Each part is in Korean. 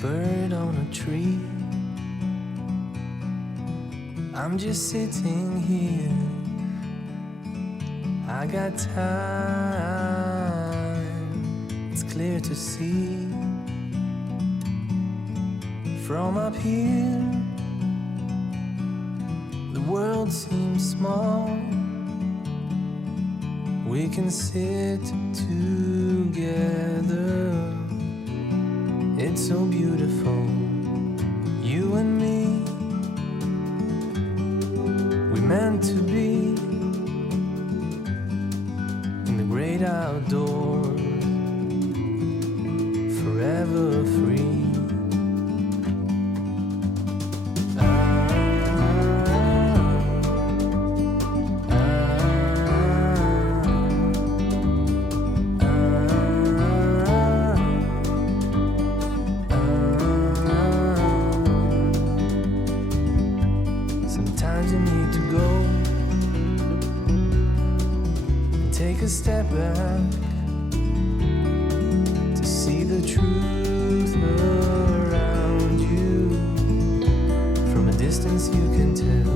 bird on a tree. I'm just sitting here. I got time. It's clear to see. From up here, the world seems small. We can sit together. It's so beautiful, you and me. We meant to be in the great outdoors, forever free. Sometimes you need to go and take a step back to see the truth around you. From a distance you can tell.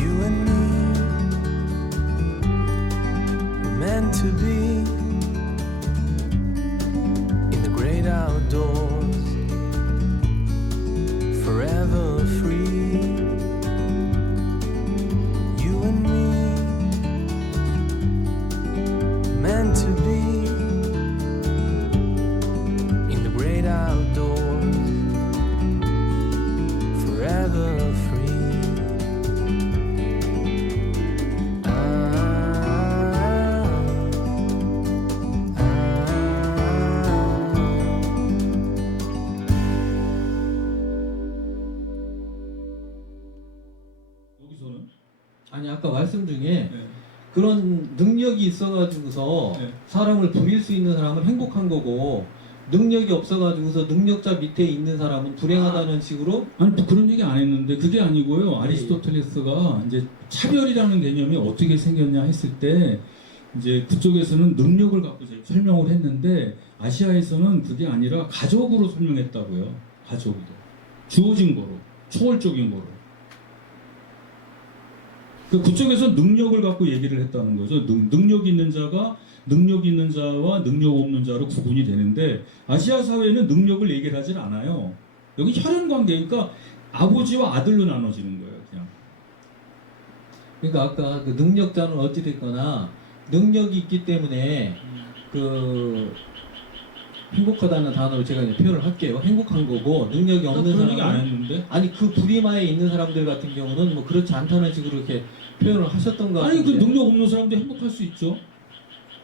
You and me were meant to be in the great outdoors, forever free. You and me meant to be in the great outdoors, forever free. 여기서는 아니 아까 말씀 중에 네. 그런 능력이 있어가지고서 네. 사람을 부릴 수 있는 사람은 행복한 거고 능력이 없어가지고서 능력자 밑에 있는 사람은 불행하다는 식으로 아니 또 그런 얘기 안 했는데 그게 아니고요. 아리스토텔레스가 이제 차별이라는 개념이 어떻게 생겼냐 했을 때 이제 그쪽에서는 능력을 갖고 이제 설명을 했는데 아시아에서는 그게 아니라 가족으로 설명했다고요. 가족으로 주어진 거로 초월적인 거로. 그쪽에서 능력을 갖고 얘기를 했다는 거죠. 능력 있는 자가 능력 있는 자와 능력 없는 자로 구분이 되는데 아시아 사회는 능력을 얘기를 하질 않아요. 여기 혈연 관계니까 아버지와 아들로 나눠지는 거예요. 그냥. 그러니까 아까 그 능력자는 어찌 됐거나 능력이 있기 때문에 그 행복하다는 단어로 제가 이제 표현을 할게요. 행복한 거고 능력이 없는 그런 얘기 안 사람은 했는데. 아니 그 불의마에 있는 사람들 같은 경우는 뭐 그렇지 않다는 식으로 이렇게 표현을 하셨던 것 아니 같은데 그 능력 없는 사람도 행복할 수 있죠.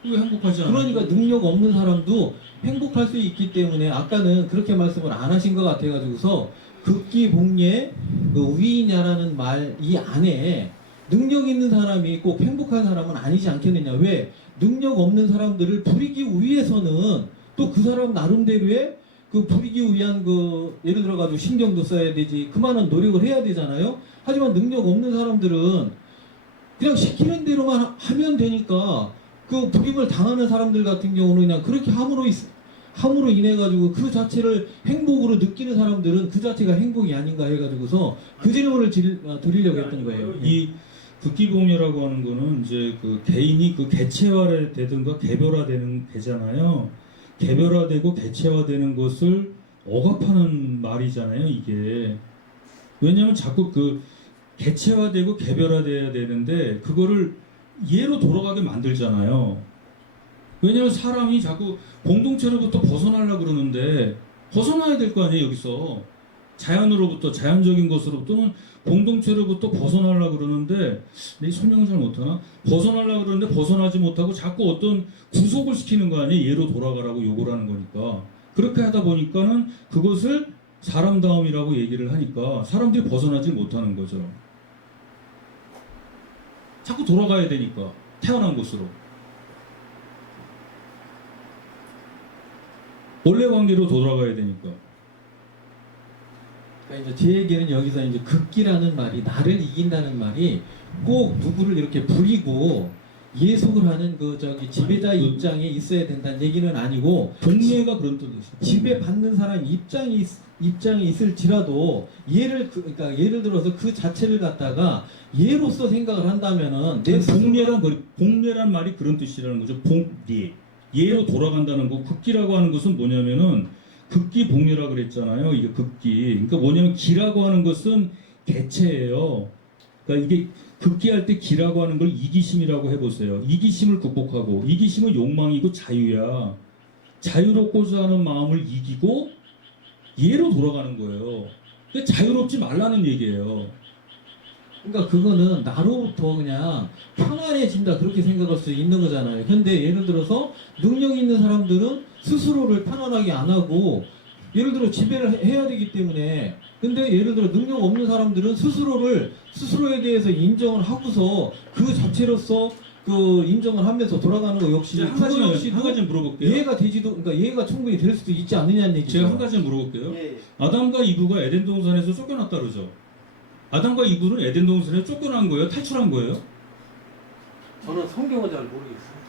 왜 행복하지 않아요? 그러니까 능력 없는 사람도 행복할 수 있기 때문에 아까는 그렇게 말씀을 안 하신 것 같아가지고서 극기복리의 그 위냐라는 말 이 안에 능력 있는 사람이 꼭 행복한 사람은 아니지 않겠느냐. 왜? 능력 없는 사람들을 부리기 위해서는 또 그 사람 나름대로의 그 부리기 위한 그 예를 들어가지고 신경도 써야 되지 그만한 노력을 해야 되잖아요. 하지만 능력 없는 사람들은 그냥 시키는 대로만 하면 되니까 그 불임을 당하는 사람들 같은 경우는 그냥 그렇게 함으로 인해 가지고 그 자체를 행복으로 느끼는 사람들은 그 자체가 행복이 아닌가 해가지고서 그 질문을 드리려고 했던 거예요. 이 극기복리라고 하는 거는 이제 그 개인이 그 개체화되든가 개별화되는 되잖아요. 개별화되고 개체화되는 것을 억압하는 말이잖아요. 이게 왜냐하면 자꾸 그 개체화되고 개별화돼야 되는데 그거를 얘로 돌아가게 만들잖아요. 왜냐하면 사람이 자꾸 공동체로부터 벗어나려고 그러는데 벗어나야 될 거 아니에요. 여기서 자연으로부터 자연적인 것으로부터는 공동체로부터 벗어나려고 그러는데 내 설명을 잘 못하나? 벗어나려고 그러는데 벗어나지 못하고 자꾸 어떤 구속을 시키는 거 아니에요. 얘로 돌아가라고 요구를 하는 거니까. 그렇게 하다 보니까는 그것을 사람다움이라고 얘기를 하니까 사람들이 벗어나지 못하는 거죠. 자꾸 돌아가야 되니까 태어난 곳으로 원래 관계로 돌아가야 되니까. 그러니까 이제 제 얘기는 여기서 이제 극기라는 말이 나를 이긴다는 말이 꼭 누구를 이렇게 부리고 예속을 하는 그 저기 지배자의 입장에 있어야 된다는 얘기는 아니고 복례가 그런 뜻이죠. 지배받는 사람 입장에 있을지라도 그러니까 예를 들어서 그 자체를 갖다가 예로서 생각을 한다면은 내 복례란 말이 그런 뜻이라는 거죠. 복례. 예로 돌아간다는 거. 극기라고 하는 것은 뭐냐면은 극기 복례라 그랬잖아요. 이게 극기. 그러니까 뭐냐면 기라고 하는 것은 개체예요. 그러니까 이게 극기할 때 기라고 하는 걸 이기심이라고 해보세요. 이기심을 극복하고, 이기심은 욕망이고 자유야. 자유롭고자 하는 마음을 이기고 예로 돌아가는 거예요. 그러니까 자유롭지 말라는 얘기예요. 그러니까 그거는 나로부터 그냥 편안해진다 그렇게 생각할 수 있는 거잖아요. 근데 예를 들어서 능력 있는 사람들은 스스로를 편안하게 안 하고 예를 들어 지배를 해야 되기 때문에 근데 예를 들어 능력 없는 사람들은 스스로에 대해서 인정을 하고서 그 자체로서 그 인정을 하면서 돌아가는 거 역시 한 가지 물어볼게요. 이해가 되지도 그러니까 이해가 충분히 될 수도 있지 않느냐는 얘기죠. 제가 한 가지 물어볼게요. 예. 아담과 이브가 에덴 동산에서 쫓겨났다 그러죠. 아담과 이브는 에덴 동산에서 쫓겨난 거예요? 탈출한 거예요? 저는 성경은 잘 모르겠어요.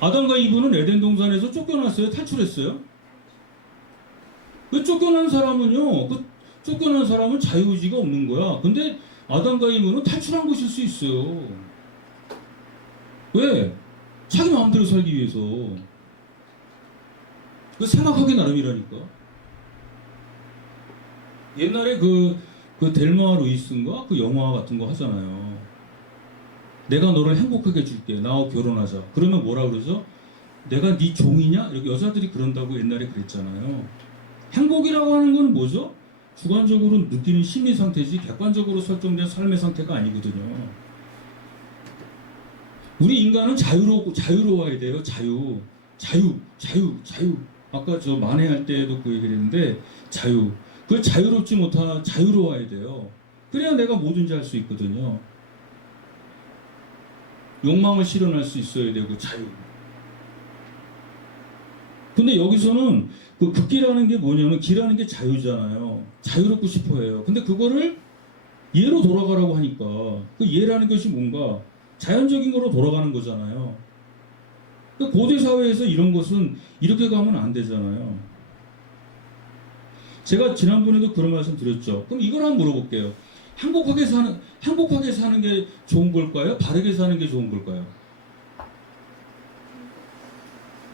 아담과 이브는 에덴 동산에서 쫓겨났어요? 탈출했어요? 그 쫓겨난 사람은요, 쫓겨난 사람은 자유의지가 없는 거야. 근데 아담과 이브는 탈출한 것일 수 있어요. 왜? 자기 마음대로 살기 위해서. 그 생각하기 나름이라니까. 옛날에 그 델마 루이스인가? 그 영화 같은 거 하잖아요. 내가 너를 행복하게 해줄게. 나와 결혼하자. 그러면 뭐라 그러죠? 내가 네 종이냐? 이렇게 여자들이 그런다고 옛날에 그랬잖아요. 행복이라고 하는 건 뭐죠? 주관적으로 느끼는 심리 상태지 객관적으로 설정된 삶의 상태가 아니거든요. 우리 인간은 자유로워야 돼요. 자유. 아까 저 만회할 때도 그 얘기를 했는데 자유. 그 자유로워야 돼요. 그래야 내가 뭐든지 할 수 있거든요. 욕망을 실현할 수 있어야 되고 자유. 근데 여기서는 그 극기라는 게 뭐냐면 기라는 게 자유잖아요. 자유롭고 싶어해요. 근데 그거를 예로 돌아가라고 하니까 그 예라는 것이 뭔가 자연적인 거로 돌아가는 거잖아요. 그 고대 사회에서 이런 것은 이렇게 가면 안 되잖아요. 제가 지난번에도 그런 말씀 드렸죠. 그럼 이걸 한번 물어볼게요. 행복하게 사는 게 좋은 걸까요? 바르게 사는 게 좋은 걸까요?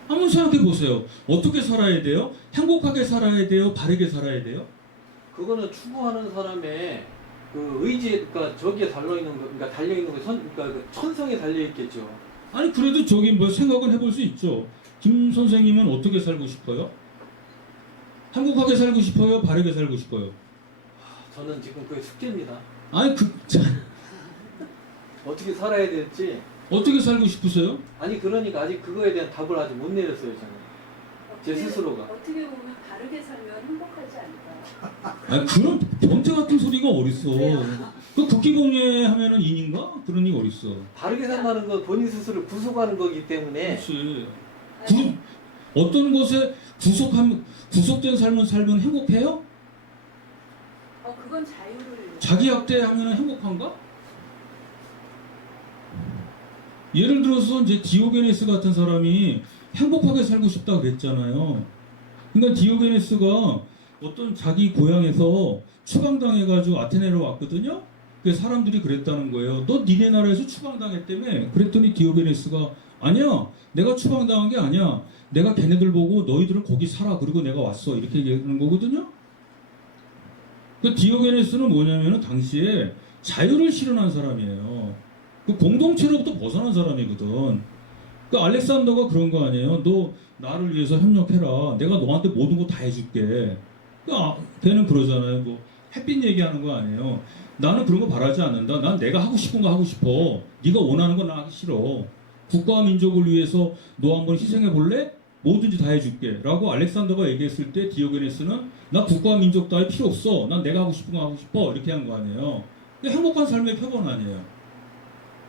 한번 생각해 보세요. 어떻게 살아야 돼요? 행복하게 살아야 돼요? 바르게 살아야 돼요? 그거는 추구하는 사람의 그 의지, 그러니까 저기에 달려 있는 거, 그러니까 달려 있는 거, 그러니까 그 천성에 달려 있겠죠. 아니 그래도 저기 뭐 생각은 해볼 수 있죠. 김 선생님은 어떻게 살고 싶어요? 행복하게 살고 싶어요? 바르게 살고 싶어요? 저는 지금 그게 숙제입니다. 아니 어떻게 살아야 될지. 어떻게 살고 싶으세요? 아니 그러니까 아직 그거에 대한 답을 아직 못 내렸어요 저는. 제 스스로가. 어떻게 보면 바르게 살면 행복하지 않을까? 아니 그런 변태 같은 소리가 어딨어. 그 국기공예 하면은 인인가? 그런 얘기 어딨어. 바르게 산다는 건 본인 스스로를 구속하는 거기 때문에. 그렇지. 어떤 것에 구속된 삶을 살면 행복해요? 그건 자유를. 자기 학대하면 행복한가? 예를 들어서 이제 디오게네스 같은 사람이 행복하게 살고 싶다 그랬잖아요. 그러니까 디오게네스가 어떤 자기 고향에서 추방당해가지고 아테네로 왔거든요. 그 사람들이 그랬다는 거예요. 너 니네 나라에서 추방당했다며? 그랬더니 디오게네스가 아니야, 내가 추방당한 게 아니야. 내가 걔네들 보고 너희들은 거기 살아. 그리고 내가 왔어. 이렇게 얘기하는 거거든요. 그 디오게네스는 뭐냐면은 당시에 자유를 실현한 사람이에요. 그 공동체로부터 벗어난 사람이거든. 그 알렉산더가 그런 거 아니에요. 너 나를 위해서 협력해라. 내가 너한테 모든 거 다 해줄게. 걔는 그러잖아요. 뭐 햇빛 얘기하는 거 아니에요. 나는 그런 거 바라지 않는다. 난 내가 하고 싶은 거 하고 싶어. 네가 원하는 거 나 하기 싫어. 국가와 민족을 위해서 너 한번 희생해 볼래? 뭐든지 다 해줄게. 라고 알렉산더가 얘기했을 때 디오게네스는 나 국가와 민족 따위 필요 없어. 난 내가 하고 싶은 거 하고 싶어. 이렇게 한 거 아니에요. 행복한 삶의 표본 아니에요.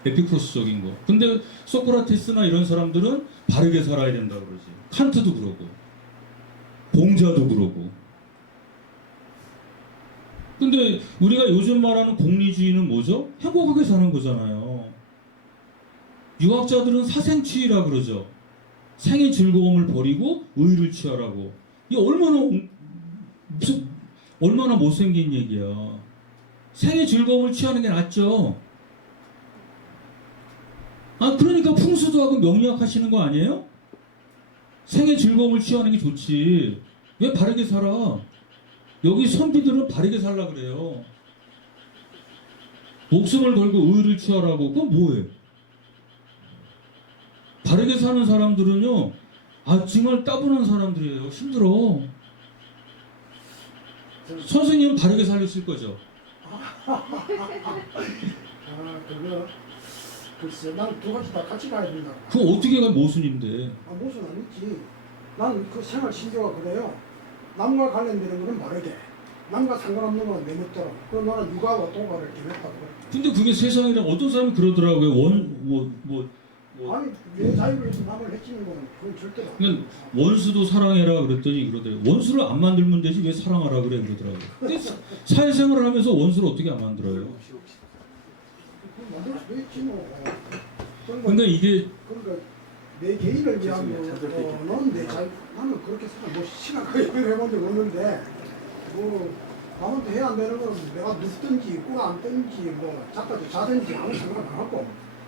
에피쿠로스적인 거. 근데 소크라테스나 이런 사람들은 바르게 살아야 된다 그러지. 칸트도 그러고, 공자도 그러고. 근데 우리가 요즘 말하는 공리주의는 뭐죠? 행복하게 사는 거잖아요. 유학자들은 사생취의라 그러죠. 생의 즐거움을 버리고 의를 취하라고. 이게 얼마나 못생긴 얘기야. 생의 즐거움을 취하는 게 낫죠. 아, 그러니까 풍수도하고 명리학 하시는 거 아니에요? 생의 즐거움을 취하는 게 좋지. 왜 바르게 살아? 여기 선비들은 바르게 살라 그래요. 목숨을 걸고 의를 취하라고. 그건 뭐해? 바르게 사는 사람들은요, 아, 정말 따분한 사람들이에요. 힘들어. 선생님은 바르게 살렸을 거죠? 아, 그거 글쎄, 난 두 가지 다 같이 가야 된다고. 그거 어떻게 가 모순인데? 아, 무슨 아니지. 난 그 생활 신조가 그래요. 남과 관련되는 거는 바르게, 남과 상관없는 건 내 멋대로. 그럼 나는 육아와 도가를 겸했다고 그래. 근데 그게 세상이랑 어떤 사람이 그러더라고요. 아니, 내 자유를 위해서 남을 해치는 거는 그건 절대로. 그러니까 원수도 사랑해라 그랬더니 그러더라고요. 원수를 안 만들면 되지 왜 사랑하라 그래 그러더라고요. 근데 사회생활을 하면서 원수를 어떻게 안 만들어요? 만들 수도 있지 뭐. 그러니까 이게 그러니까 내 개인을 위한 거는 내 자유. 나는 그렇게 생각. 뭐 시간 거의 해본 적 없는데 뭐 아무것도 해야 안 되는 거는 내가 눕든지 꾸가 안 뜬지 뭐 자빠져 자든지 아무 상관 안 하고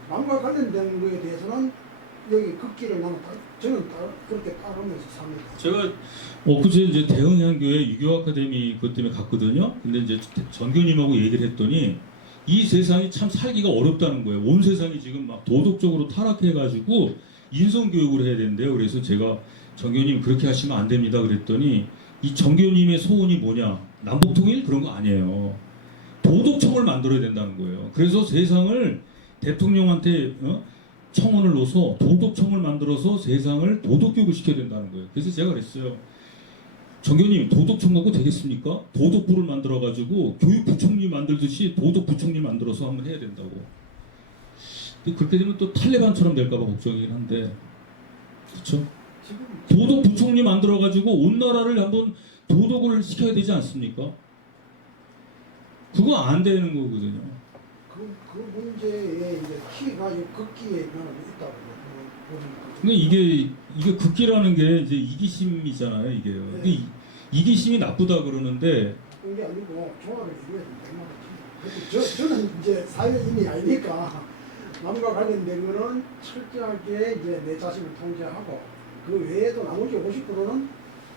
남과 관련된 거에 대해서는 여기 극기를 저는 그렇게 따르면서 삽니다. 제가 엊그제 이제 대흥향교회 유교 아카데미 그것 때문에 갔거든요. 근데 이제 전교님하고 얘기를 했더니 이 세상이 참 살기가 어렵다는 거예요. 온 세상이 지금 막 도덕적으로 타락해가지고 인성교육을 해야 된대요. 그래서 제가 전교님 그렇게 하시면 안 됩니다. 그랬더니 이 전교님의 소원이 뭐냐? 남북통일 그런 거 아니에요. 도덕청을 만들어야 된다는 거예요. 그래서 세상을 대통령한테 청원을 넣어서 도덕청을 만들어서 세상을 도덕교육을 시켜야 된다는 거예요. 그래서 제가 그랬어요. 정교님 도덕청 갖고 되겠습니까? 도덕부를 만들어가지고 교육부총리 만들듯이 도덕부총리 만들어서 한번 해야 된다고. 근데 그렇게 되면 또 탈레반처럼 될까봐 걱정이긴 한데, 그렇죠? 도덕부총리 만들어가지고 온 나라를 한번 도덕을 시켜야 되지 않습니까? 그거 안 되는 거거든요. 그 문제에 이제 키가 극기에 있다고 보는 근데 이게 극기라는 게 이제 이기심이잖아요, 이게요. 네. 근데 이기심이 나쁘다 그러는데 그게 아니고 조화를 이루어야 된다는 거지. 저는 이제 사회인이 아니니까 남과 관련된 거는 철저하게 이제 내 자신을 통제하고 그 외에도 나머지 50%는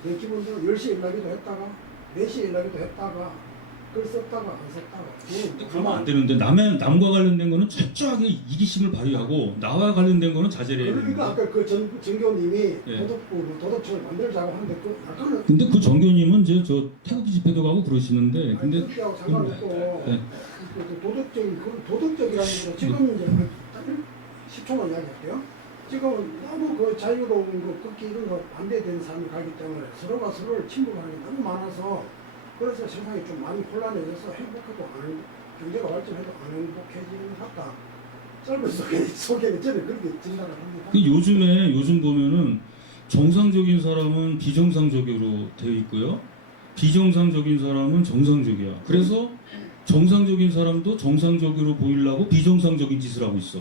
내 기본적으로 10시에 일하기도 했다가 4시에 일하기도 했다가 글 썼다가 안 썼다가 그러면 안 되는데 남과 관련된 거는 철저하게 이기심을 발휘하고 나와 관련된 거는 자제를 해야 되는 그러니까 거예요. 아까 그 전교님이 예. 도덕청을 만들자고 하는데 그 약간은 근데 그 정교님은 이제 저 태극기 집회도 가고 그러시는데 근데 그렇게하고 상관없고 네. 그 도덕적인 그건 도덕적이라는 거 지금 이제 10초만 이야기할게요. 지금 너무 그 자유로운 거 극기 이런 거 반대되는 사람이 가기 때문에 서로가 서로를 침범하는 게 너무 많아서 그래서 세상이 좀 많이 혼란해져서 행복해도 안 경제가 발전해도 안 행복해지는 것 같다. 짧은 소개는 저는 그렇게 진단을 합니다. 그 요즘 보면은 정상적인 사람은 비정상적으로 되어 있고요. 비정상적인 사람은 정상적이야. 그래서 정상적인 사람도 정상적으로 보이려고 비정상적인 짓을 하고 있어.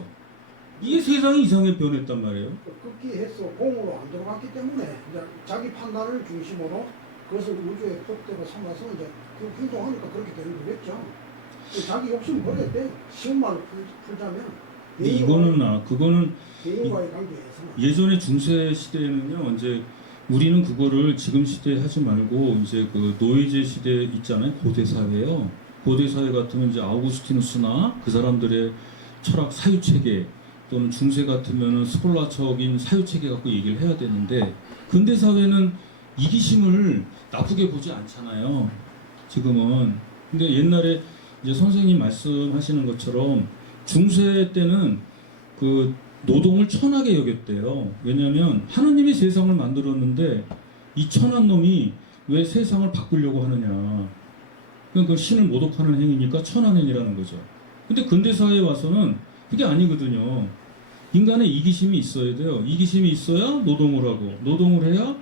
이게 세상이 이상하게 변했단 말이에요. 극기해서 공으로 안 들어갔기 때문에 이제 자기 판단을 중심으로 그것을 우주의 법대로 삼아서 이제 그 행동하니까 그렇게 되는 거겠죠. 자기 욕심 버려야 돼. 쉬운 말로 풀자면. 근데 이거는 그거는 개인과의 관계에서. 예전에 중세 시대에는요, 이제 우리는 그거를 지금 시대에 하지 말고 이제 그 노예제 시대 있잖아요, 고대 사회요. 고대 사회 같으면 이제 아우구스티누스나 그 사람들의 철학 사유 체계 또는 중세 같으면은 스콜라적인 사유 체계 갖고 얘기를 해야 되는데 근대 사회는 이기심을 나쁘게 보지 않잖아요. 지금은. 근데 옛날에 이제 선생님 말씀하시는 것처럼 중세 때는 그 노동을 천하게 여겼대요. 왜냐하면 하느님이 세상을 만들었는데 이 천한 놈이 왜 세상을 바꾸려고 하느냐. 그러니까 그 신을 모독하는 행위니까 천한행위라는 거죠. 근데 근대 사회에 와서는 그게 아니거든요. 인간의 이기심이 있어야 돼요. 이기심이 있어야 노동을 하고 노동을 해야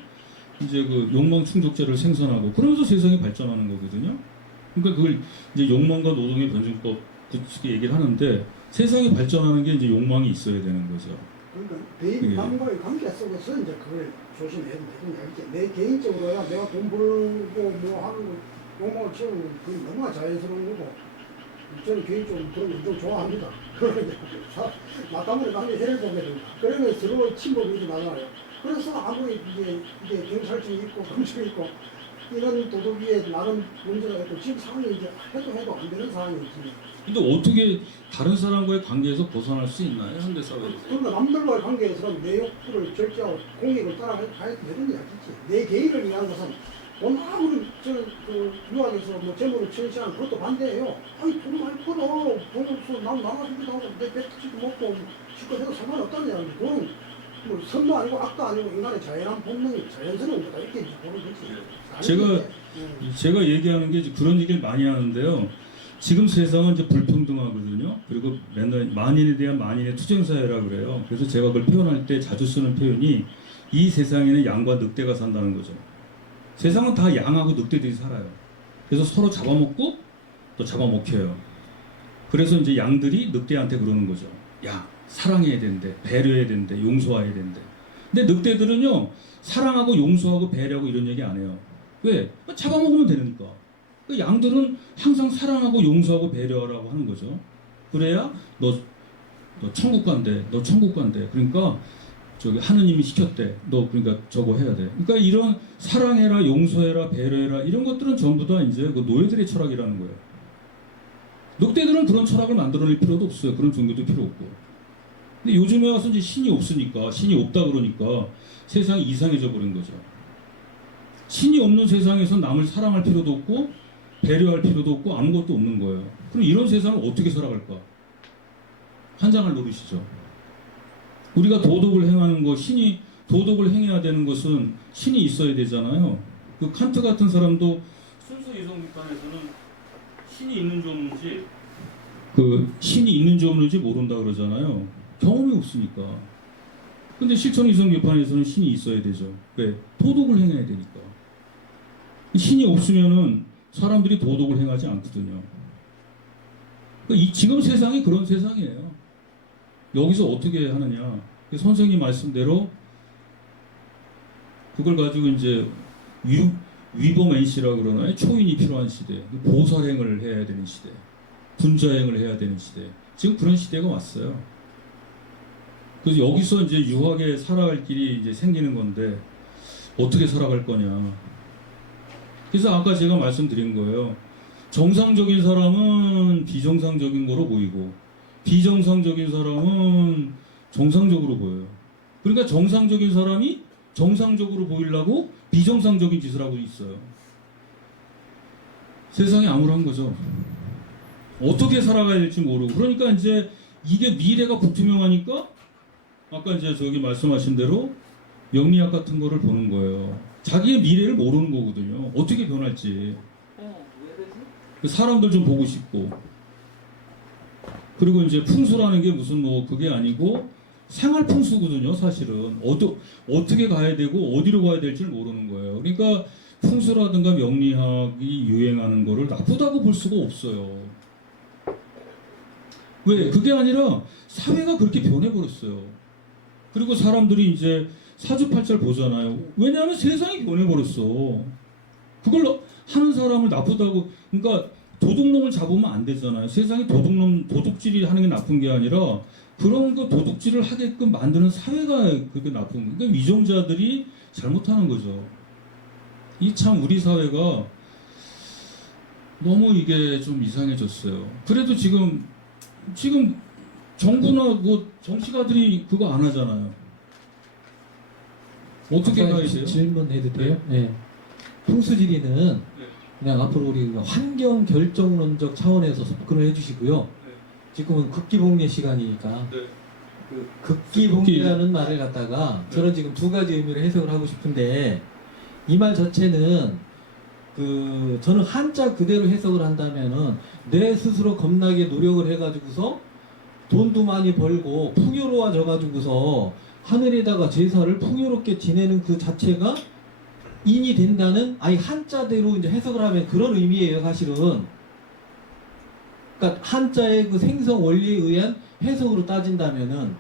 이제 그 욕망 충족제를 생산하고 그러면서 세상이 발전하는 거거든요. 그러니까 그걸 이제 욕망과 노동의 변증법 그렇게 얘기를 하는데 세상이 발전하는 게 이제 욕망이 있어야 되는 거죠. 그러니까 예. 대인 남과의 관계 속에서 이제 그걸 조심해야 된다. 이제 내 개인적으로야 내가 돈 벌고 뭐 하는 거 욕망을 채우는 건 그게 너무나 자연스러운 거고 저는 개인적으로 그런 걸 좀 좋아합니다. 맞다물에 관계 해를 보게 된다. 그러면 서로 침범이 일어나잖아요. 그래서 아무리 이게 경찰청이 있고 검찰이 있고 이런 도덕위에 나름 문제가 있고 지금 상황이 이제 해도 안 되는 상황이지. 근데 어떻게 다른 사람과의 관계에서 벗어날 수 있나요? 현대사회에서? 그러니까 남들과의 관계에서는 내 욕구를 절제하고 공익을 따라가야 되는 이야기지. 내 개인을 위한 것은 아무리 그 유학에서 뭐 재물을 천시한 그것도 반대해요. 아니 돈 많이 벌어. 돈 없어. 남 나가주기도 하고 내 배치도 먹고 실컷 해도 상관없다는 이야기. 그건 뭐 선도 아니고 악도 아니고 인간의 자연한 본능이 자연스러운 거다 이렇게 보는 거지. 제가 얘기하는 게 이제 그런 얘기를 많이 하는데요. 지금 세상은 이제 불평등하거든요. 그리고 맨날 만인에 대한 만인의 투쟁사회라 그래요. 그래서 제가 그걸 표현할 때 자주 쓰는 표현이 이 세상에는 양과 늑대가 산다는 거죠. 세상은 다 양하고 늑대들이 살아요. 그래서 서로 잡아먹고 또 잡아먹혀요. 그래서 이제 양들이 늑대한테 그러는 거죠. 야, 사랑해야 된대, 배려해야 된대, 용서해야 된대. 근데 늑대들은요, 사랑하고 용서하고 배려하고 이런 얘기 안 해요. 왜? 잡아먹으면 되니까. 그 양들은 항상 사랑하고 용서하고 배려하라고 하는 거죠. 그래야 너 천국 간대, 너 천국 간대. 그러니까 저기 하느님이 시켰대. 너 그러니까 저거 해야 돼. 그러니까 이런 사랑해라, 용서해라, 배려해라 이런 것들은 전부 다 이제 그 노예들의 철학이라는 거예요. 늑대들은 그런 철학을 만들어낼 필요도 없어요. 그런 종교도 필요 없고. 근데 요즘에 와서 이제 신이 없으니까, 신이 없다 그러니까 세상이 이상해져 버린 거죠. 신이 없는 세상에서 남을 사랑할 필요도 없고 배려할 필요도 없고 아무것도 없는 거예요. 그럼 이런 세상을 어떻게 살아갈까? 환장을 노리시죠. 우리가 도덕을 행하는 것, 신이 도덕을 행해야 되는 것은 신이 있어야 되잖아요. 그 칸트 같은 사람도 순수 이성 비판에서는 신이 있는지 없는지 신이 있는지 없는지 모른다 그러잖아요. 경험이 없으니까. 근데 실천 이성 비판에서는 신이 있어야 되죠. 왜? 도덕을 행해야 되니까. 신이 없으면은 사람들이 도덕을 행하지 않거든요. 지금 세상이 그런 세상이에요. 여기서 어떻게 하느냐. 선생님 말씀대로 그걸 가지고 이제 위버맨시라고 그러나요? 초인이 필요한 시대, 보살행을 해야 되는 시대, 분자행을 해야 되는 시대. 지금 그런 시대가 왔어요. 그래서 여기서 이제 유하게 살아갈 길이 이제 생기는 건데 어떻게 살아갈 거냐. 그래서 아까 제가 말씀드린 거예요. 정상적인 사람은 비정상적인 거로 보이고 비정상적인 사람은 정상적으로 보여요. 그러니까 정상적인 사람이 정상적으로 보이려고 비정상적인 짓을 하고 있어요. 세상이 암울한 거죠. 어떻게 살아가야 될지 모르고. 그러니까 이제 이게 미래가 불투명하니까 아까 이제 저기 말씀하신 대로 명리학 같은 거를 보는 거예요. 자기의 미래를 모르는 거거든요. 어떻게 변할지. 사람들 좀 보고 싶고. 그리고 이제 풍수라는 게 무슨 뭐 그게 아니고 생활 풍수거든요. 사실은 어떻게 가야 되고 어디로 가야 될지 모르는 거예요. 그러니까 풍수라든가 명리학이 유행하는 거를 나쁘다고 볼 수가 없어요. 왜? 그게 아니라 사회가 그렇게 변해버렸어요. 그리고 사람들이 이제 사주팔자를 보잖아요. 왜냐하면 세상이 변해버렸어. 그걸 하는 사람을 나쁘다고, 그러니까 도둑놈을 잡으면 안 되잖아요. 세상에 도둑질이 하는 게 나쁜 게 아니라 그런 거 도둑질을 하게끔 만드는 사회가 그게 나쁜 거예요. 그러니까 위정자들이 잘못하는 거죠. 이 참 우리 사회가 너무 이게 좀 이상해졌어요. 그래도 지금 정부나 뭐 정치가들이 그거 안 하잖아요. 어떻게 가야 돼요? 질문해도 돼요? 네. 풍수지리는 그냥 앞으로 우리 환경 결정론적 차원에서 접근을 해주시고요. 지금은 극기복례 시간이니까 그 극기복례라는 말을 갖다가 저는 지금 두 가지 의미로 해석을 하고 싶은데 이 말 자체는 저는 한자 그대로 해석을 한다면은 내 스스로 겁나게 노력을 해가지고서 돈도 많이 벌고 풍요로워져 가지고서 하늘에다가 제사를 풍요롭게 지내는 그 자체가 인이 된다는 아니 한자대로 이제 해석을 하면 그런 의미예요, 사실은. 그러니까 한자의 그 생성 원리에 의한 해석으로 따진다면은.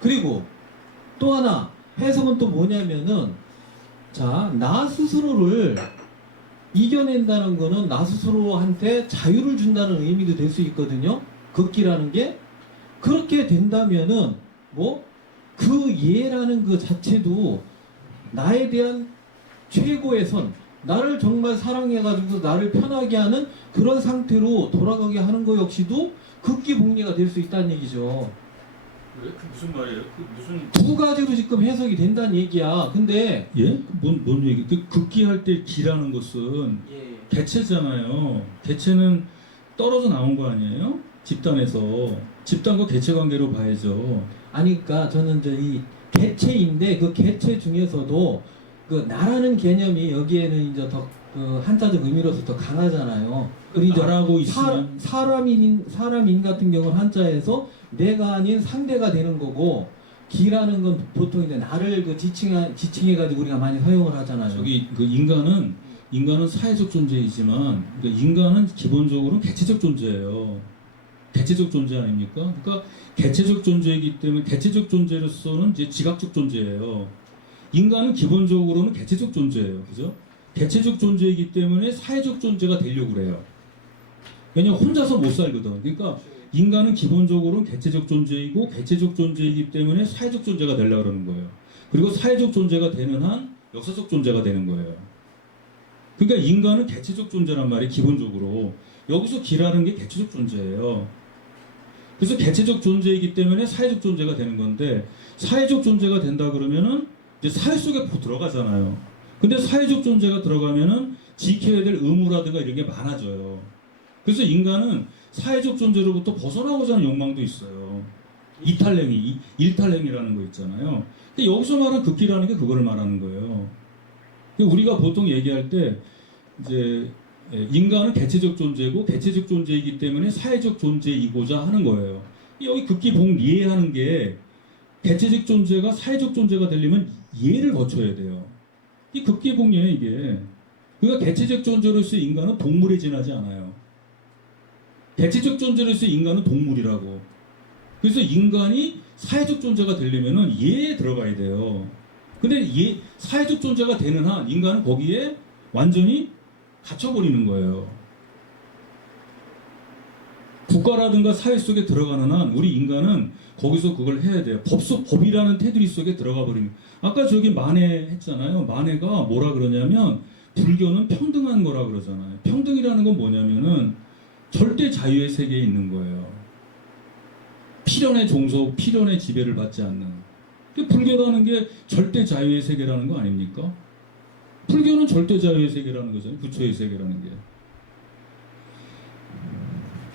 그리고 또 하나 해석은 또 뭐냐면은, 자, 나 스스로를 이겨낸다는 거는 나 스스로한테 자유를 준다는 의미도 될 수 있거든요. 극기라는 게. 그렇게 된다면은 뭐 그 예라는 그 자체도 나에 대한 최고의 선, 나를 정말 사랑해가지고 나를 편하게 하는 그런 상태로 돌아가게 하는 거 역시도 극기복례가 될 수 있다는 얘기죠. 왜? 그 무슨 말이에요? 그 무슨 두 가지로 지금 해석이 된다는 얘기야. 근데 예? 뭔 얘기? 그 극기할 때 기라는 것은 예. 개체잖아요. 개체는 떨어져 나온 거 아니에요? 집단에서 집단과 개체 관계로 봐야죠. 아니, 그러니까 저는 이제 이 개체인데 그 개체 중에서도 그 나라는 개념이 여기에는 이제 더 그 한자적 의미로서 더 강하잖아요. 그리고 이제 나라고 있으면 사람인 같은 경우는 한자에서 내가 아닌 상대가 되는 거고, 기라는 건 보통 이제 나를 그 지칭해가지고 우리가 많이 사용을 하잖아요. 저기 그 인간은 사회적 존재이지만 그러니까 인간은 기본적으로 개체적 존재예요. 개체적 존재 아닙니까? 그러니까 개체적 존재이기 때문에 개체적 존재로서는 이제 지각적 존재예요. 인간은 기본적으로는 개체적 존재예요. 그죠? 개체적 존재이기 때문에 사회적 존재가 되려고 그래요. 왜냐면 혼자서 못 살거든. 그러니까 인간은 기본적으로 개체적 존재이고 개체적 존재이기 때문에 사회적 존재가 되려고 그러는 거예요. 그리고 사회적 존재가 되는 한 역사적 존재가 되는 거예요. 그러니까 인간은 개체적 존재란 말이 기본적으로. 여기서 기라는 게 개체적 존재예요. 그래서 개체적 존재이기 때문에 사회적 존재가 되는 건데, 사회적 존재가 된다 그러면은 이제 사회 속에 들어가잖아요. 근데 사회적 존재가 들어가면은 지켜야 될 의무라든가 이런 게 많아져요. 그래서 인간은 사회적 존재로부터 벗어나고자 하는 욕망도 있어요. 일탈행이라는 거 있잖아요. 근데 여기서 말하는 극기라는 게 그거를 말하는 거예요. 우리가 보통 얘기할 때 이제 인간은 개체적 존재고 개체적 존재이기 때문에 사회적 존재이고자 하는 거예요. 여기 극기봉 이해하는 게 개체적 존재가 사회적 존재가 되려면 이해를 거쳐야 돼요. 이 극기봉이에요, 이게. 그러니까 개체적 존재로서 인간은 동물에 지나지 않아요. 개체적 존재로서 인간은 동물이라고. 그래서 인간이 사회적 존재가 되려면은 이해에 들어가야 돼요. 근데 사회적 존재가 되는 한 인간은 거기에 완전히 갇혀버리는 거예요. 국가라든가 사회 속에 들어가는 한 우리 인간은 거기서 그걸 해야 돼요. 법이라는 테두리 속에 들어가 버리는. 아까 저기 만해 했잖아요. 만해가 뭐라 그러냐면 불교는 평등한 거라 그러잖아요. 평등이라는 건 뭐냐면은 절대 자유의 세계에 있는 거예요. 필연의 종속, 필연의 지배를 받지 않는. 불교라는 게 절대 자유의 세계라는 거 아닙니까? 불교는 절대 자유의 세계라는 거잖아요. 부처의 세계라는 게.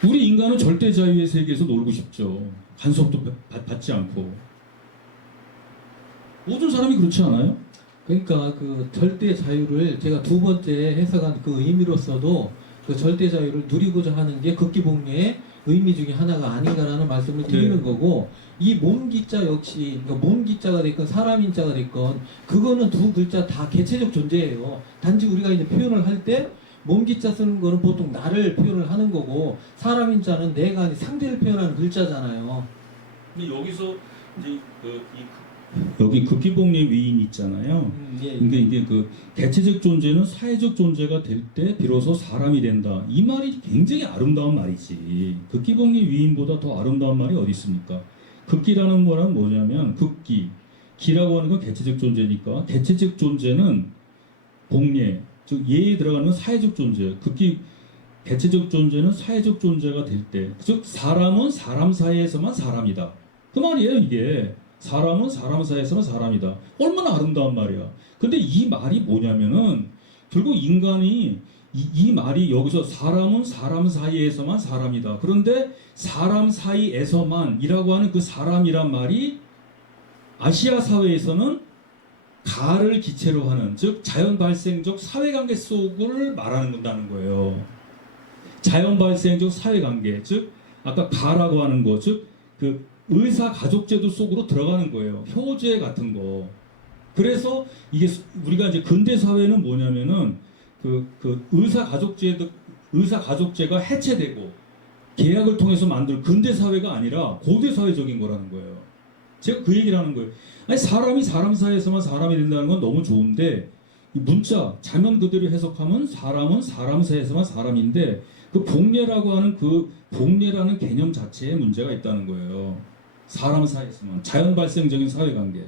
우리 인간은 절대 자유의 세계에서 놀고 싶죠. 간섭도 받지 않고. 모든 사람이 그렇지 않아요? 그러니까 그 절대 자유를 제가 두 번째 해석한 그 의미로서도 그 절대 자유를 누리고자 하는 게 극기복례의 의미 중에 하나가 아닌가라는 말씀을 드리는 거고, 이 몸기자 역시, 그러니까 몸기자가 됐건 사람인자가 됐건 그거는 두 글자 다 개체적 존재예요. 단지 우리가 이제 표현을 할 때 몸기자 쓰는 거는 보통 나를 표현을 하는 거고, 사람인자는 내가 아닌 상대를 표현하는 글자잖아요. 근데 여기서 이제 여기 극기복례 위인 있잖아요. 예. 근데 이게 그 개체적 존재는 사회적 존재가 될 때 비로소 사람이 된다. 이 말이 굉장히 아름다운 말이지. 극기복례 위인보다 더 아름다운 말이 어디 있습니까? 극기라는 거는 뭐냐면 극기, 기라고 하는 건 개체적 존재니까 개체적 존재는 복례, 즉 예에 들어가는 건 사회적 존재예요. 극기 개체적 존재는 사회적 존재가 될 때, 즉 사람은 사람 사이에서만 사람이다. 그 말이에요, 이게. 사람은 사람 사이에서만 사람이다. 얼마나 아름다운 말이야. 근데 이 말이 뭐냐면은 결국 인간이 이 말이 여기서 사람은 사람 사이에서만 사람이다. 그런데 사람 사이에서만 이라고 하는 그 사람이란 말이 아시아 사회에서는 가를 기체로 하는, 즉 자연 발생적 사회관계 속을 말하는다는 거예요. 자연 발생적 사회관계, 즉 아까 가라고 하는 거, 즉 그 의사 가족제도 속으로 들어가는 거예요. 효제 같은 거. 그래서 이게 우리가 이제 근대 사회는 뭐냐면은 그 의사 가족제가 해체되고 계약을 통해서 만들 근대 사회가 아니라 고대 사회적인 거라는 거예요. 제가 그 얘기를 하는 거예요. 아니 사람이 사람 사이에서만 사람이 된다는 건 너무 좋은데 이 문자 자면 그대로 해석하면 사람은 사람 사이에서만 사람인데 그 복례라고 하는 그 복례라는 개념 자체에 문제가 있다는 거예요. 사람 사이에서만 자연 발생적인 사회관계.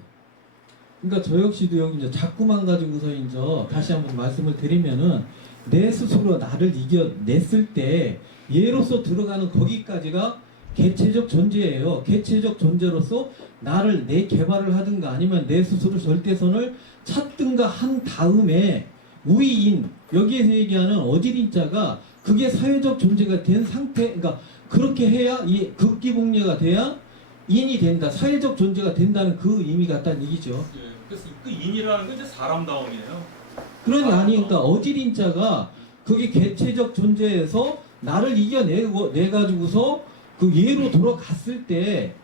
그러니까 저 역시도 여기 이제 자꾸만 가지고서 이제 다시 한번 말씀을 드리면은 내 스스로 나를 이겨냈을 때 얘로서 들어가는 거기까지가 개체적 존재예요. 개체적 존재로서 나를 내 개발을 하든가 아니면 내 스스로 절대선을 찾든가 한 다음에 우위인 여기에서 얘기하는 어지린자가 그게 사회적 존재가 된 상태, 그러니까 그렇게 해야 이 극기복례가 돼야 인이 된다, 사회적 존재가 된다는 그 의미 같다는 얘기죠. 그래서 그 인이라는 건 이제 사람다움이에요. 그러니 아니 그러니까 어지린자가 그게 개체적 존재에서 나를 이겨내고 내 가지고서 그 예로 돌아갔을 때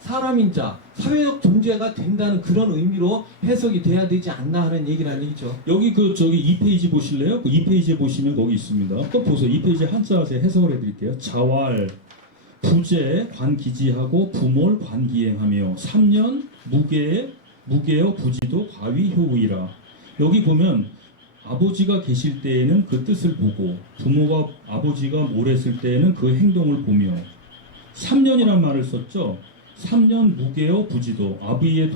사람인자 사회적 존재가 된다는 그런 의미로 해석이 돼야 되지 않나 하는 얘기라는 얘기죠. 여기 저기 2페이지 보실래요? 그 2페이지에 보시면 거기 있습니다. 꼭 보세요. 2페이지 한자 제가 해석을 해드릴게요. 자왈 부재 관기지하고 부몰 관기행하며 3년 무게여 부지도 과위 효의라. 여기 보면 아버지가 계실 때에는 그 뜻을 보고 부모가 아버지가 뭘 때에는 그 행동을 보며 3년이란 말을 썼죠. 3년 무게여 부지도 아비의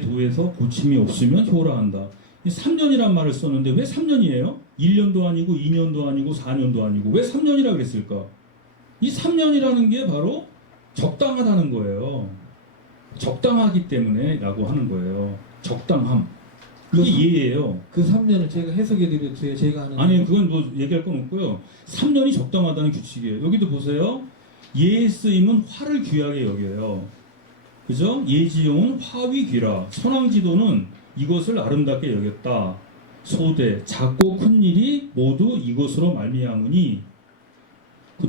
도에서 고침이 없으면 효라한다. 3년이란 말을 썼는데 왜 3년이에요? 1년도 아니고 2년도 아니고 4년도 아니고 왜 3년이라 그랬을까? 이 3년이라는 게 바로 적당하다는 거예요. 적당하기 때문에 라고 하는 거예요. 적당함. 이게 예예요. 그 3년을 제가 해석해드렸어요. 제가 하는 아니 그건 뭐 얘기할 건 없고요. 3년이 적당하다는 규칙이에요. 여기도 보세요. 예의 쓰임은 화를 귀하게 여겨요. 그죠? 예지용은 화위 귀라. 선왕지도는 이것을 아름답게 여겼다. 소대 작고 큰 일이 모두 이것으로 말미암으니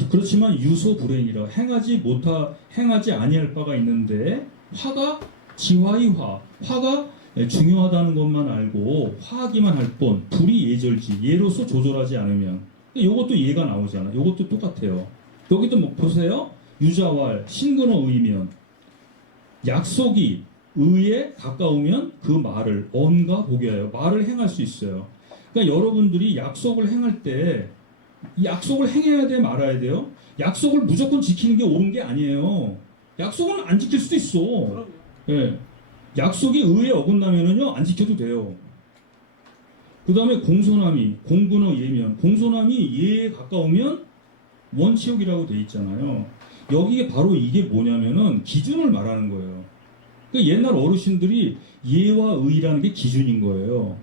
그렇지만 유소 불행이라 행하지 아니할 바가 있는데 화가 지화의 화가 중요하다는 것만 알고 화하기만 할 뿐 불이 예절지 예로서 조절하지 않으면 이것도 예가 나오잖아. 이것도 똑같아요. 여기도 뭐 보세요. 유자왈 신근어 의면 약속이 의에 가까우면 그 말을 언가 보게 하여 말을 행할 수 있어요. 그러니까 여러분들이 약속을 행할 때 이 약속을 행해야 돼 말아야 돼요. 약속을 무조건 지키는 게 옳은 게 아니에요. 약속은 안 지킬 수도 있어. 그럼요. 예. 약속이 의에 어긋나면은요 안 지켜도 돼요. 그 다음에 공손함이 공분어 예면 공손함이 예에 가까우면 원치욕이라고 돼 있잖아요. 여기에 바로 이게 뭐냐면은 기준을 말하는 거예요. 그러니까 옛날 어르신들이 예와 의라는 게 기준인 거예요.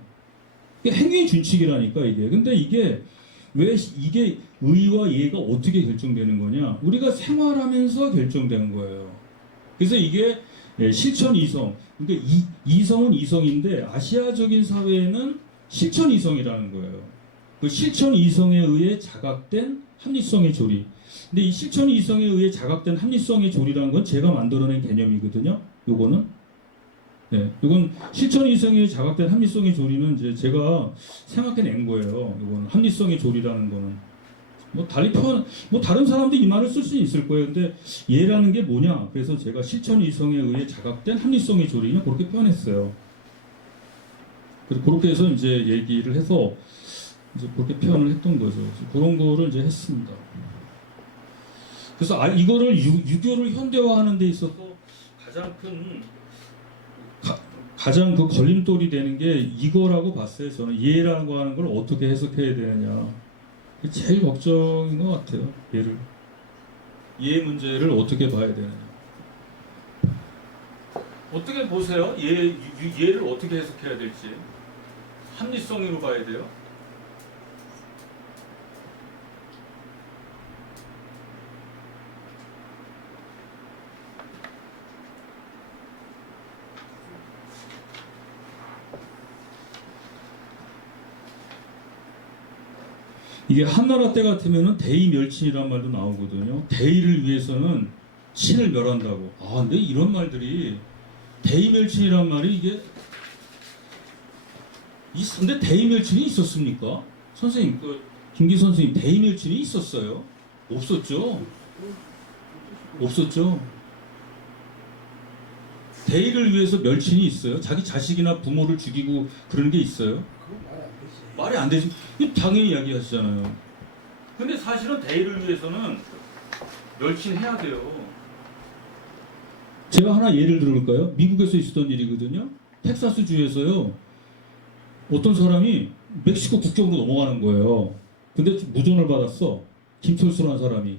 행위의 준칙이라니까 이게. 근데 이게 왜 이게 의와 예가 어떻게 결정되는 거냐? 우리가 생활하면서 결정되는 거예요. 그래서 이게 실천 이성. 그러니까 이성은 이성인데 아시아적인 사회에는 실천 이성이라는 거예요. 그 실천 이성에 의해 자각된 합리성의 조리. 근데 이 실천 이성에 의해 자각된 합리성의 조리라는 건 제가 만들어낸 개념이거든요. 요거는. 네, 이건 실천 이성에 자각된 합리성의 조리는 이제 제가 생각해낸 거예요. 이건 합리성의 조리라는 거는 뭐 달리 뭐 다른 사람도 이 말을 쓸 수는 있을 거예요. 근데 얘라는 게 뭐냐? 그래서 제가 실천 이성에 의해 자각된 합리성의 조리는 그렇게 표현했어요. 그래서 그렇게 해서 이제 얘기를 해서 이제 그렇게 표현을 했던 거죠. 그런 거를 이제 했습니다. 그래서 이거를 유교를 현대화하는 데 있어서 가장 그 걸림돌이 되는 게 이거라고 봤어요. 저는 예라고 하는 걸 어떻게 해석해야 되느냐. 그게 제일 걱정인 것 같아요. 예 문제를 어떻게 봐야 되느냐. 어떻게 보세요? 예를 어떻게 해석해야 될지. 합리성으로 봐야 돼요. 이게 한나라 때 같으면은 대의멸친이란 말도 나오거든요. 대의를 위해서는 신을 멸한다고. 아, 근데 이런 말들이 대의멸친이란 말이 이게 근데 대의멸친이 있었습니까? 선생님, 김기 선생님 대의멸친이 있었어요? 없었죠. 없었죠. 대의를 위해서 멸친이 있어요? 자기 자식이나 부모를 죽이고 그런 게 있어요? 그건 말이 안 되지. 말이 안 되지. 이거 당연히 이야기하시잖아요. 근데 사실은 대의를 위해서는 멸친해야 돼요. 제가 하나 예를 들어볼까요? 미국에서 있었던 일이거든요. 텍사스 주에서요. 어떤 사람이 멕시코 국경으로 넘어가는 거예요. 근데 무전을 받았어. 김철수라는 사람이.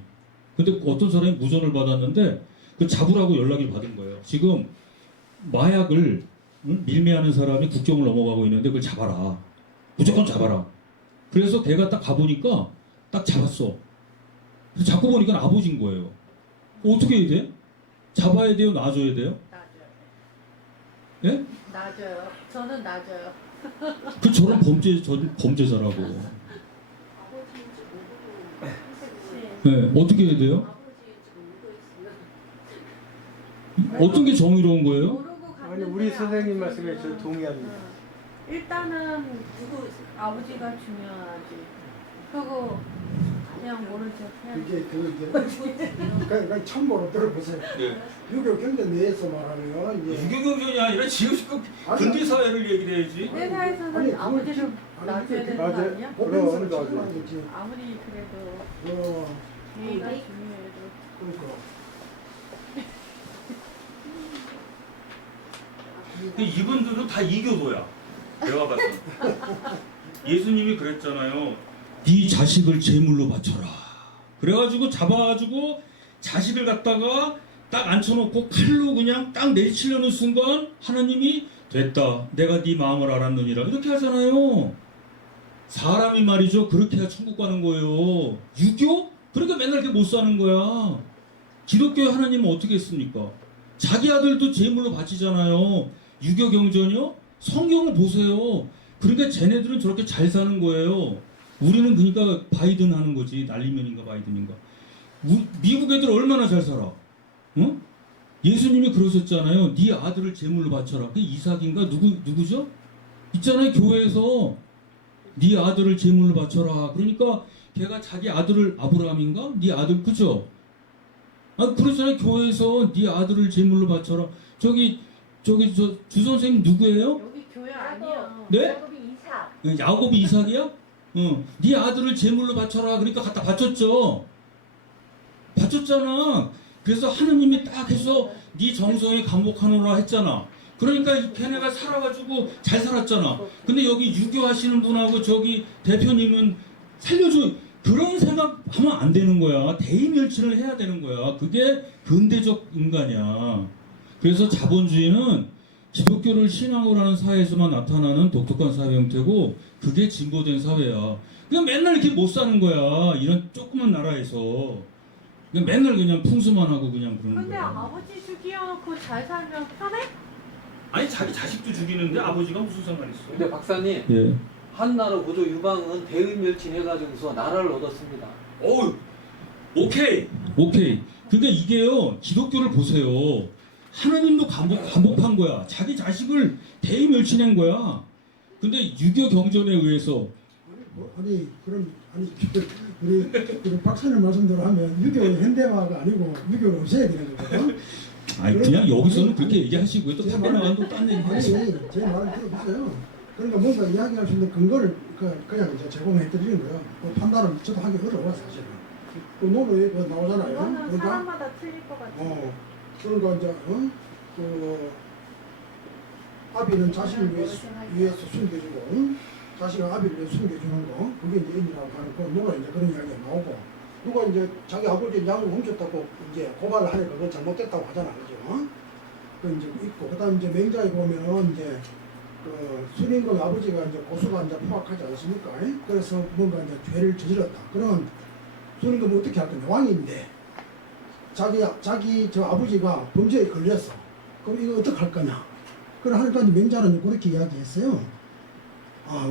근데 어떤 사람이 무전을 받았는데 그 잡으라고 연락을 받은 거예요. 지금 마약을 밀매하는 사람이 국경을 넘어가고 있는데 그걸 잡아라. 무조건 잡아라. 그래서 걔가 딱 가보니까 딱 잡았어. 그래서 잡고 보니까 아버지인 거예요. 어떻게 해야 돼? 잡아야 돼요? 놔줘야 돼요? 낮아요. 예? 낮아요. 저는 낮아요. 그 저런 범죄자라고. 아버지인지 모르고 선생님. 네, 어떻게 해야 돼요? 아버지인지 모르고 있어요. 어떤 게 정의로운 거예요? 모르고 갔는데 아니 우리 선생님 말씀에 아버지는- 저 동의합니다. 일단은 누구 아버지가 중요하지. 그리고 그냥 모른 척 해야 돼. 그게 그러니까 참고로 들어보세요. 네. 유교 경제 내에서 말하면 이제 유교경전이 아니라 지금 근대 사회를 얘기를 해야지. 내 사에서는 아니, 그걸 아버지를 좀- 아니, 놔줘야 이게 되는 거 맞아요. 아니야? 법인서를 그럼, 지켜야 되지. 아무리 그래도 예의가 중요해도. 그러니까 근데 이분들은 다 이교도야. 내가 봤을 때. 예수님이 그랬잖아요. 네 자식을 제물로 바쳐라. 그래가지고 잡아가지고 자식을 갖다가 딱 앉혀놓고 칼로 그냥 딱 내리치려는 순간 하나님이 됐다. 내가 네 마음을 알았느니라. 이렇게 하잖아요. 사람이 말이죠. 그렇게 해야 천국 가는 거예요. 유교? 그러니까 맨날 이렇게 못 사는 거야. 기독교의 하나님은 어떻게 했습니까? 자기 아들도 제물로 바치잖아요. 유교 경전이요? 성경을 보세요. 그러니까 쟤네들은 저렇게 잘 사는 거예요. 우리는 그러니까 바이든 하는 거지. 날리면인가 바이든인가. 미국 애들 얼마나 잘 살아. 어? 예수님이 그러셨잖아요. 네 아들을 제물로 바쳐라. 그게 이삭인가 누구죠? 있잖아요. 교회에서 네 아들을 제물로 바쳐라. 그러니까 걔가 자기 아들을 아브라함인가? 네 아들 그죠? 아 그러잖아요. 교회에서 네 아들을 제물로 바쳐라. 저기 저 주 선생님 누구예요? 여기 교회 아니야. 네? 야곱이 이삭. 야곱이 이삭이야? 응. 네 아들을 제물로 바쳐라. 그러니까 갖다 바쳤죠. 바쳤잖아. 그래서 하느님이 딱 해서 네 정성에 감복하노라 했잖아. 그러니까 걔네가 살아가지고 잘 살았잖아. 근데 여기 유교하시는 분하고 저기 대표님은 살려줘. 그런 생각하면 안 되는 거야. 대의멸친을 해야 되는 거야. 그게 근대적 인간이야. 그래서 자본주의는 기독교를 신앙으로 하는 사회에서만 나타나는 독특한 사회 형태고 그게 진보된 사회야. 그냥 맨날 이렇게 못 사는 거야. 이런 조그만 나라에서. 그냥 맨날 그냥 풍수만 하고 그냥 그러는 근데 거야. 아버지 죽이어놓고 잘 살면 편해? 아니 자기 자식도 죽이는데 아버지가 무슨 상관 있어? 근데 박사님 예. 한나라 고조 유방은 대의멸친 해가지고서 나라를 얻었습니다. 어우, 오케이. 그러니까 이게요, 기독교를 보세요. 하나님도 감복한 거야. 자기 자식을 대의멸친한 거야. 근데 유교 경전에 의해서 아니 그럼 우리 박사님 말씀대로 하면 유교 현대화가 아니고 유교를 없애야 되는 거거든. 아니 그냥 여기서는 그렇게 얘기하시고요. 또 밖에 나가면 또 딴 얘기 아니 하시고. 제 말을 들어보세요. 그러니까 뭔가 이야기할 수 있는 근거를 그냥 이제 제공해 드리는 거예요. 그 판단을 저도 하기 어려워 사실은. 그 논문에 나오잖아요. 이거는 그러니까 사람마다 틀릴 것 같아. 그러니까 이제 그 아비는 자신을 위해서 숨겨주고 자신은 아비를 위해서 숨겨주는 거 그게 이제 인이라고 하는 거 누가 이제 그런 이야기가 나오고 누가 이제 자기 아버지 양을 훔쳤다고 이제 고발을 하니까 그건 잘못됐다고 하잖아, 그죠? 그 이제 있고 그다음 이제 맹자에 보면 이제 그 순임금 아버지가 이제 고수가 이제 포악하지 않습니까? 그래서 뭔가 이제 죄를 저질렀다. 그러면 순임금은 어떻게 할 거냐? 왕인데 자기 저 아버지가 범죄에 걸렸어. 그럼 이거 어떻게 할 거냐? 그러니까 맹자는 그렇게 이야기했어요.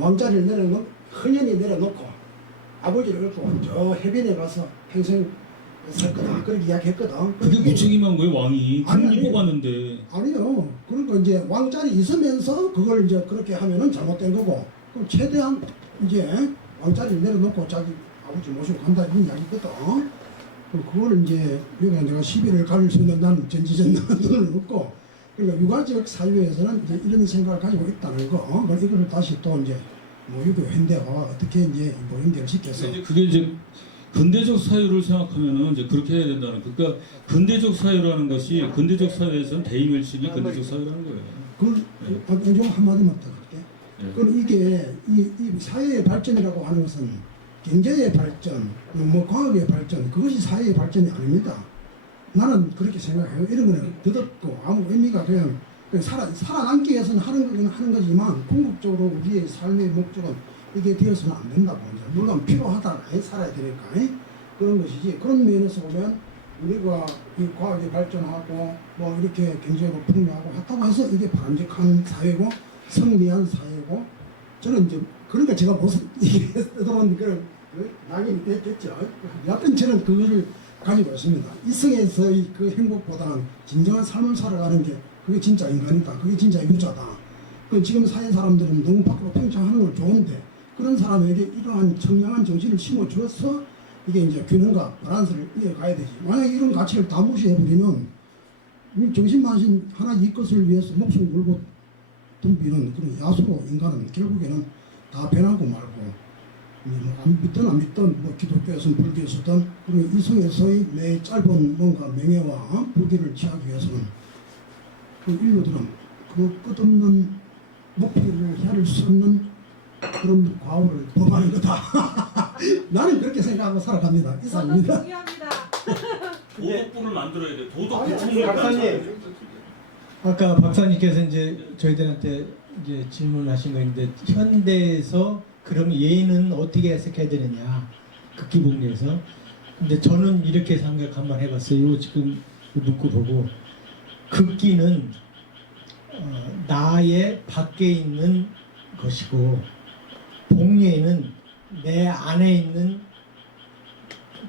왕자리를 헌연히 내려놓고 아버지를 갖고 저 해변에 가서 평생 살 거다. 그렇게 이야기했거든. 그게 무책임한 거예요, 왕이. 아니, 국민이 뽑았는데. 아니요. 그러니까 이제 왕자리 있으면서 그걸 이제 그렇게 하면은 잘못된 거고 그럼 최대한 이제 왕자리를 내려놓고 자기 아버지 모시고 간다 이런 이야기거든. 그럼 그거를 이제 여기 내가 시비를 가릴 수 있는 나는 전지전능을 놓고 그러니까 유가적 사유에서는 이제 이런 생각을 가지고 있다는 거. 그걸 이거를 다시 또 이제 뭐 유교 현대화와 어떻게 이제 뭐 연결을 시켜서 이제 그게 이제 근대적 사유를 생각하면은 이제 그렇게 해야 된다는 거. 그러니까 근대적 사유라는 것이 근대적 사유에서는 대의멸신이 근대적 사유라는 거예요. 그걸 좀 한마디만 더 할게. 네. 그럼 이게 이 사회의 발전이라고 하는 것은 경제의 발전, 뭐 과학의 발전, 그것이 사회의 발전이 아닙니다. 나는 그렇게 생각해요. 이런 거는 더덥고 아무 의미가 그냥 살아남기 위해서는 하는 거긴 하는 거지만 궁극적으로 우리의 삶의 목적은 이게 되어서는 안 된다고. 물론 필요하다, 살아야 되니까 그런 것이지. 그런 면에서 보면 우리가 이 과학이 발전하고 뭐 이렇게 경제로 풍요하고 하다고 해서 이게 바람직한 사회고 성리한 사회고 저는 이제 그러니까 제가 무슨 이게 떠들어온 그런 낙인이 됐겠죠. 여하튼 저는 그거를 가지고 있습니다. 이성에서의 그 행복보다는 진정한 삶을 살아가는 게 그게 진짜 인간이다. 그게 진짜 유자다. 그 지금 사회 사람들은 너무 밖으로 팽창하는 건 좋은데 그런 사람에게 이러한 청량한 정신을 심어주어서 이게 이제 균형과 바란스를 이어가야 되지. 만약에 이런 가치를 다 무시해버리면 정신만신 하나 이 것을 위해서 목숨을 걸고 덤비는 그런 야수로 인간은 결국에는 다 변하고 말고 뭐 믿든 안 믿든 뭐 기독교에서는 불교에서든 그리고 이성에서의 내 짧은 뭔가 명예와 불길을 취하기 위해서는 그 인류들은 그 끝없는 목표를 헤아릴 수 없는 그런 과오를 범하는 거다. 나는 그렇게 생각하고 살아갑니다. 저도 이상입니다. 동의합니다. 도덕부를 만들어야 돼. 도덕 아니, 부총을 박사님. 아까 박사님께서 이제 저희들한테 이제 질문하신 거 있는데 현대에서 그럼 예는 어떻게 해석해야 되느냐 극기복리에서. 근데 저는 이렇게 생각 한번 해봤어요. 지금 묻고 보고 극기는 나의 밖에 있는 것이고 복리에는 내 안에 있는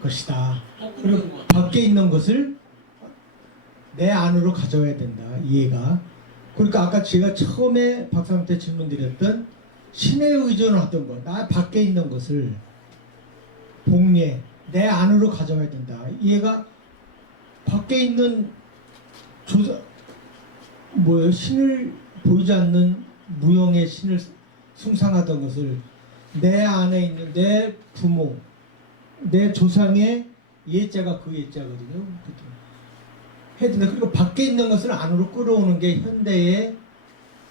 것이다. 그리고 밖에 있는 것을 내 안으로 가져와야 된다. 이해가. 그러니까 아까 제가 처음에 박사님한테 질문드렸던 신에 의존을 하던 것, 나 밖에 있는 것을 복리에 내 안으로 가져와야 된다. 이해가. 밖에 있는 뭐예요? 신을 보이지 않는 무형의 신을 숭상하던 것을 내 안에 있는 내 부모, 내 조상의 예자가 그 예자거든요. 해야 된다. 그리고 밖에 있는 것을 안으로 끌어오는 게 현대의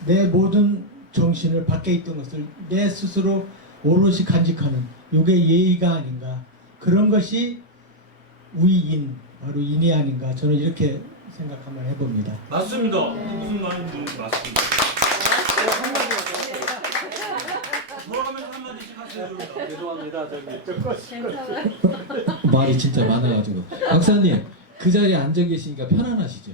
내 모든 정신을 밖에 있던 것을 내 스스로 오롯이 간직하는 요게 예의가 아닌가. 그런 것이 우이인, 바로 인이 아닌가. 저는 이렇게 생각 한번 해봅니다. 맞습니다. 무슨 말인지 맞습니다. 돌아가면서 한마디씩 하세요. 죄송합니다. 저기 괜찮아요. 말이 진짜 많아가지고. 박사님 그 자리에 앉아 계시니까 편안하시죠?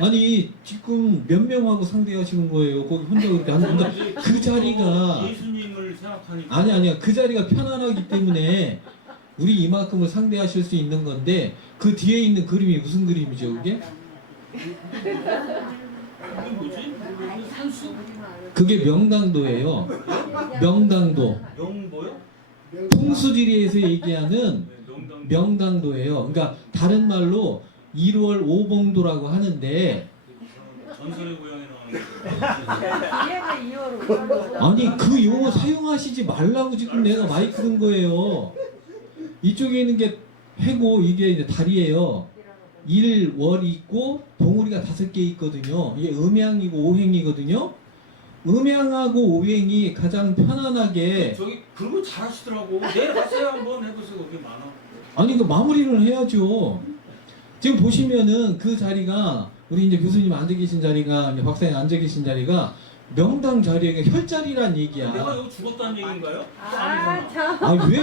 아니 지금 몇 명하고 상대하시는 거예요? 거기 혼자 그렇게 하는데 그 자리가 예수님을 생각하니까 아니야 그 자리가 편안하기 때문에 우리 이만큼을 상대하실 수 있는 건데 그 뒤에 있는 그림이 무슨 그림이죠 그게? 이게 뭐지? 산수? 그게 명당도예요. 명당도. 명 뭐요? 풍수지리에서 얘기하는 명당. 명당도예요. 그러니까 다른 말로 1월 오봉도라고 하는데 전설의 고향에 나오는 얘가 2월로 아니 그 용어 사용하시지 말라고 지금 내가 마이크 든 거예요. 이쪽에 있는 게 해고 이게 이제 달이에요. 1, 월이 있고 봉우리가 5개 있거든요. 이게 음양이고 오행이거든요. 음양하고 오행이 가장 편안하게 저기 그런 거 잘하시더라고. 내일 가세요 한번 해보세요. 거기 많아. 아니 그 마무리를 해야죠. 지금 보시면은 그 자리가 우리 이제 교수님 앉아 계신 자리가 이제 박사님 앉아 계신 자리가 명당 자리가 혈자리란 얘기야. 내가 여기 죽었다는 얘기인가요? 아, 참. 아 왜?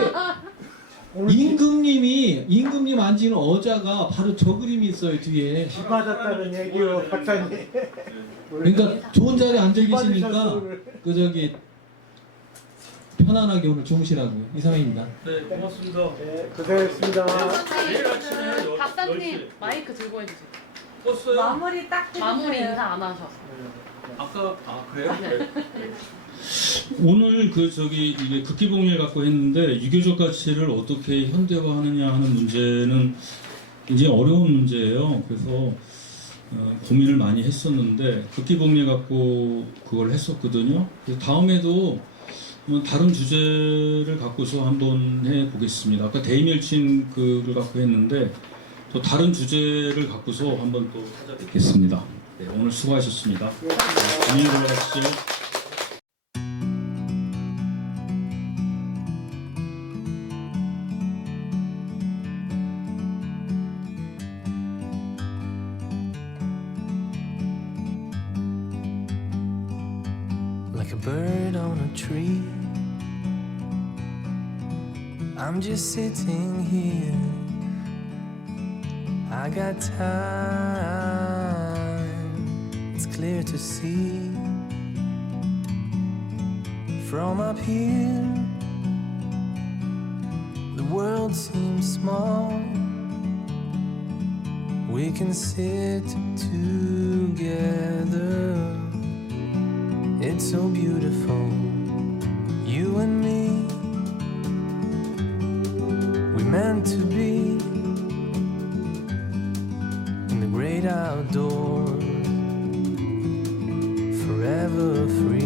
임금님 앉은 어자가 바로 저 그림이 있어요 뒤에. 비 맞았다는 얘기요, 박사님. 그러니까 좋은 자리에 앉아 계시니까 그 저기 편안하게 오늘 주무시라고요. 이상입니다. 네, 고맙습니다. 네, 고생했습니다. 내일 아침에 열- 박사님 10시. 마이크 들고 해주세요. 껐어요? 마무리 딱 해주세요. 마무리 인사 안 하셨어요. 네, 아까 그래요? 네. 오늘 이게 극기봉일 갖고 했는데 유교적 가치를 어떻게 현대화하느냐 하는 문제는 굉장히 어려운 문제예요. 그래서 고민을 많이 했었는데 극기봉일 갖고 그걸 했었거든요. 그래서 다음에도 다른 주제를 갖고서 한번 해보겠습니다. 아까 대의멸칭 그를 갖고 했는데 또 다른 주제를 갖고서 한번 또 찾아뵙겠습니다. 네, 오늘 수고하셨습니다. 안녕히 들어가시죠. Like a bird on a tree, I'm just sitting here. I got time, it's clear to see. From up here, the world seems small. We can sit together. It's so beautiful, you and me. We meant to be in the great outdoors, forever free.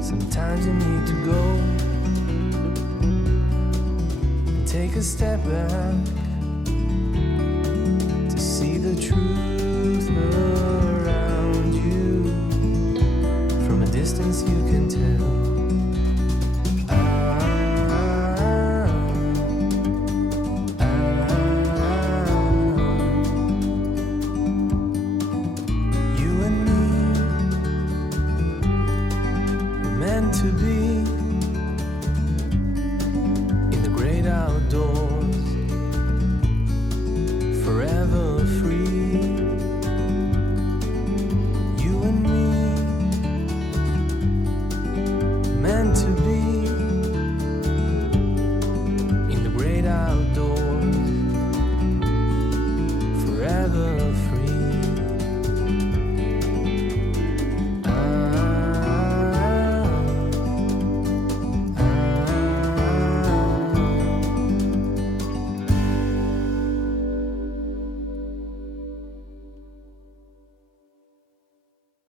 Sometimes you need to go and take a step back to see the truth around you. From a distance you can tell